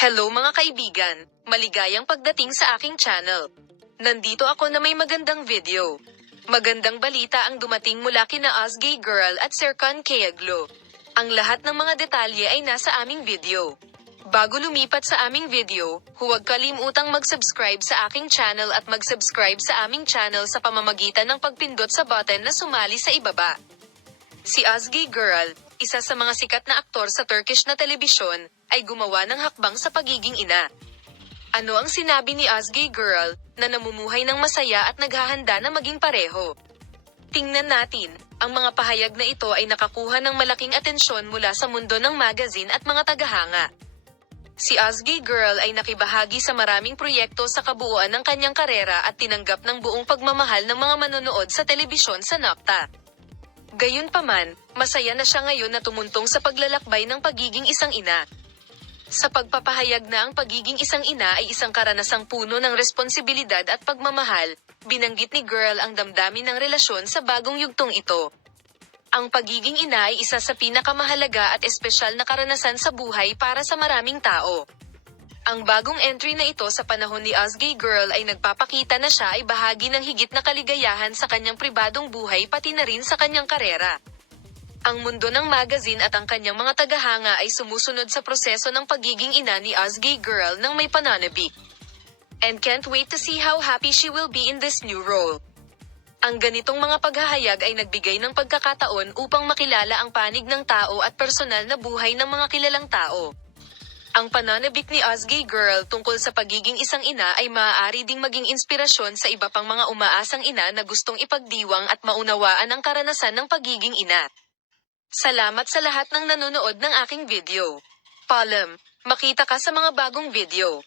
Hello mga kaibigan, maligayang pagdating sa aking channel. Nandito ako na may magandang video. Magandang balita ang dumating mula kina Ozgay Girl at Serkan Kayaglo. Ang lahat ng mga detalye ay nasa aming video. Bago lumipat sa aming video, huwag kalimutang mag-subscribe sa aking channel at mag-subscribe sa aming channel sa pamamagitan ng pagpindot sa button na sumali sa ibaba. Si Ozgay Girl, isa sa mga sikat na aktor sa Turkish na telebisyon, ay gumawa ng hakbang sa pagiging ina. Ano ang sinabi ni Ozgay Girl, na namumuhay ng masaya at naghahanda na maging pareho? Tingnan natin, ang mga pahayag na ito ay nakakuha ng malaking atensyon mula sa mundo ng magazine at mga tagahanga. Si Ozgay Girl ay nakibahagi sa maraming proyekto sa kabuuan ng kanyang karera at tinanggap ng buong pagmamahal ng mga manonood sa telebisyon sa Nokta. Gayunpaman, masaya na siya ngayon na tumuntong sa paglalakbay ng pagiging isang ina. Sa pagpapahayag na ang pagiging isang ina ay isang karanasang puno ng responsibilidad at pagmamahal, binanggit ni Girl ang damdamin ng relasyon sa bagong yugtong ito. Ang pagiging ina ay isa sa pinakamahalaga at espesyal na karanasan sa buhay para sa maraming tao. Ang bagong entry na ito sa panahon ni Ozgay Girl ay nagpapakita na siya ay bahagi ng higit na kaligayahan sa kanyang pribadong buhay pati na rin sa kanyang karera. Ang mundo ng magazine at ang kanyang mga tagahanga ay sumusunod sa proseso ng pagiging ina ni Ozgay Girl ng may pananabik. And can't wait to see how happy she will be in this new role. Ang ganitong mga paghahayag ay nagbigay ng pagkakataon upang makilala ang panig ng tao at personal na buhay ng mga kilalang tao. Ang pananabik ni Ozgay Girl tungkol sa pagiging isang ina ay maaari ding maging inspirasyon sa iba pang mga umaasang ina na gustong ipagdiwang at maunawaan ang karanasan ng pagiging ina. Salamat sa lahat ng nanonood ng aking video. Paalam, makita ka sa mga bagong video.